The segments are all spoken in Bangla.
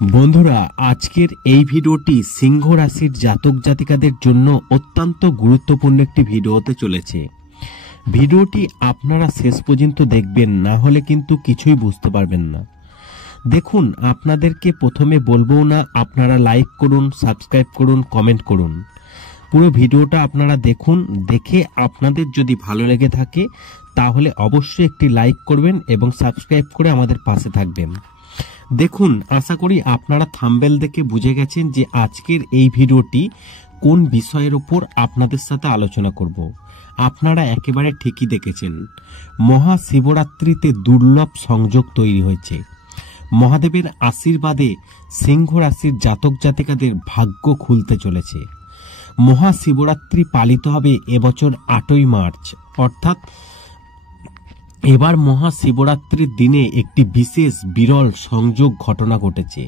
বন্ধুরা, আজকের এই ভিডিওটি সিংহ রাশির জাতক জাতিকাদের জন্য অত্যন্ত গুরুত্বপূর্ণ একটি ভিডিও হতে চলেছে। ভিডিওটি আপনারা শেষ পর্যন্ত দেখবেন, না হলে কিন্তু কিছুই বুঝতে পারবেন না। দেখুন, আপনাদেরকে প্রথমে বলবো না আপনারা লাইক করুন, সাবস্ক্রাইব করুন, কমেন্ট করুন। পুরো ভিডিওটা আপনারা দেখুন, দেখে আপনাদের যদি ভালো লেগে থাকে তাহলে অবশ্যই একটি লাইক করবেন এবং সাবস্ক্রাইব করে আমাদের পাশে থাকবেন। দেখুন, আশা করি আপনারা থাম্বনেল দেখে বুঝে গেছেন যে আজকের এই ভিডিওটি কোন বিষয়ের উপর আপনাদের সাথে আলোচনা করব। আপনারা একেবারে ঠিকই দেখেছেন, মহাশিবরাত্রিতে দুর্লভ সংযোগ তৈরি হয়েছে। মহাদেবের আশীর্বাদে সিংহ রাশির জাতক জাতিকাদের ভাগ্য খুলতে চলেছে। মহাশিবরাত্রি পালিত হবে এবছর 8ই মার্চ, অর্থাৎ এবার মহাশিবরাত্রির দিনে একটি বিশেষ বিরল সংযোগ ঘটনা ঘটেছে,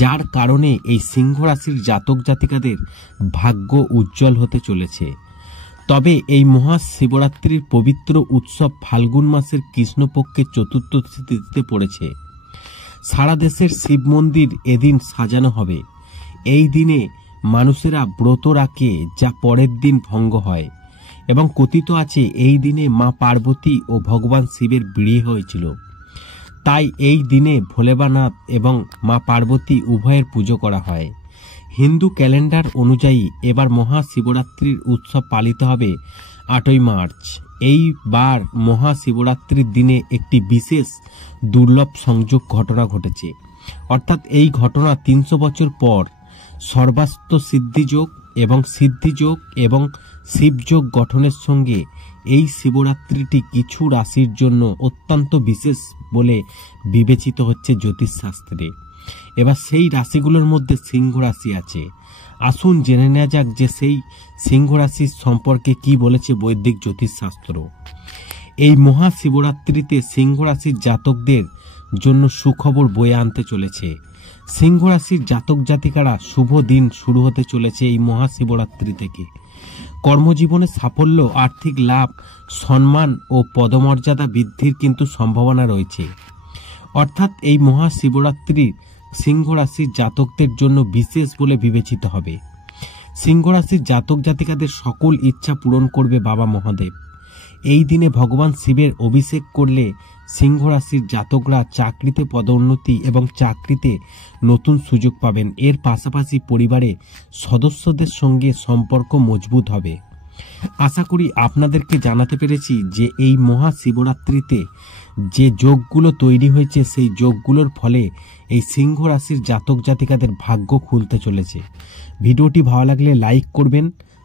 যার কারণে এই সিংহ রাশির জাতক জাতিকাদের ভাগ্য উজ্জ্বল হতে চলেছে। তবে এই মহাশিবরাত্রির পবিত্র উৎসব ফাল্গুন মাসের কৃষ্ণপক্ষের চতুর্থ তিথিতে পড়েছে। সারা দেশের শিব মন্দির এদিন সাজানো হবে। এই দিনে মানুষেরা ব্রত রাখে, যা পরের দিন ভঙ্গ হয় এবং কথিত আছে এই দিনে মা পার্বতী ও ভগবান শিবের বিয়ে হয়েছিল। তাই এই দিনে ভোলেবানাথ এবং মা পার্বতী উভয়ের পুজো করা হয়। হিন্দু ক্যালেন্ডার অনুযায়ী এবার মহাশিবরাত্রির উৎসব পালিত হবে 8ই মার্চ। এইবার মহাশিবরাত্রির দিনে একটি বিশেষ দুর্লভ সংযোগ ঘটনা ঘটেছে, অর্থাৎ এই ঘটনা 300 বছর পর সর্বাস্ত সিদ্ধিযোগ এবং সিদ্ধিযোগ এবং শিবযোগ গঠনের সঙ্গে এই শিবরাত্রিটি কিছু রাশির জন্য অত্যন্ত বিশেষ বলে বিবেচিত হচ্ছে জ্যোতিষশাস্ত্রে। এবার সেই রাশিগুলোর মধ্যে সিংহ রাশি আছে। আসুন জেনে নেওয়া যাক যে সেই সিংহ রাশির সম্পর্কে কি বলেছে বৈদিক জ্যোতিষশাস্ত্র। এই মহাশিবরাত্রিতে সিংহ রাশির জাতকদের জন্য সুখবর বয়ে আনতে চলেছে। সিংহ রাশির জাতক জাতিকারা শুভ দিন শুরু হতে চলেছে এই মহাশিবরাত্রি থেকে। কর্মজীবনে সাফল্য, আর্থিক লাভ, সম্মান ও পদমর্যাদা বৃদ্ধির কিন্তু সম্ভাবনা রয়েছে। অর্থাৎ এই মহাশিবরাত্রি সিংহ রাশির জাতকদের জন্য বিশেষ বলে বিবেচিত হবে। সিংহ রাশির জাতক জাতিকাদের সকল ইচ্ছা পূরণ করবে বাবা মহাদেব। এই দিনে ভগবান শিবের অভিষেক করলে সিংহ রাশির জাতকরা চাকরিতে পদোন্নতি এবং চাকরিতে নতুন সুযোগ পাবেন। এর পাশাপাশি পরিবারে সদস্যদের সঙ্গে সম্পর্ক মজবুত হবে। আশা করি আপনাদেরকে জানাতে পেরেছি যে এই মহাশিবরাত্রিতে যে যোগগুলো তৈরি হয়েছে সেই যোগগুলোর ফলে এই সিংহ রাশির জাতক জাতিকাদের ভাগ্য খুলতে চলেছে। ভিডিওটি ভালো লাগলে লাইক করবেন,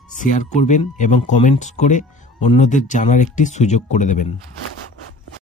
শেয়ার করবেন এবং কমেন্টস করে অন্যদের জানার একটি সুযোগ করে দেবেন।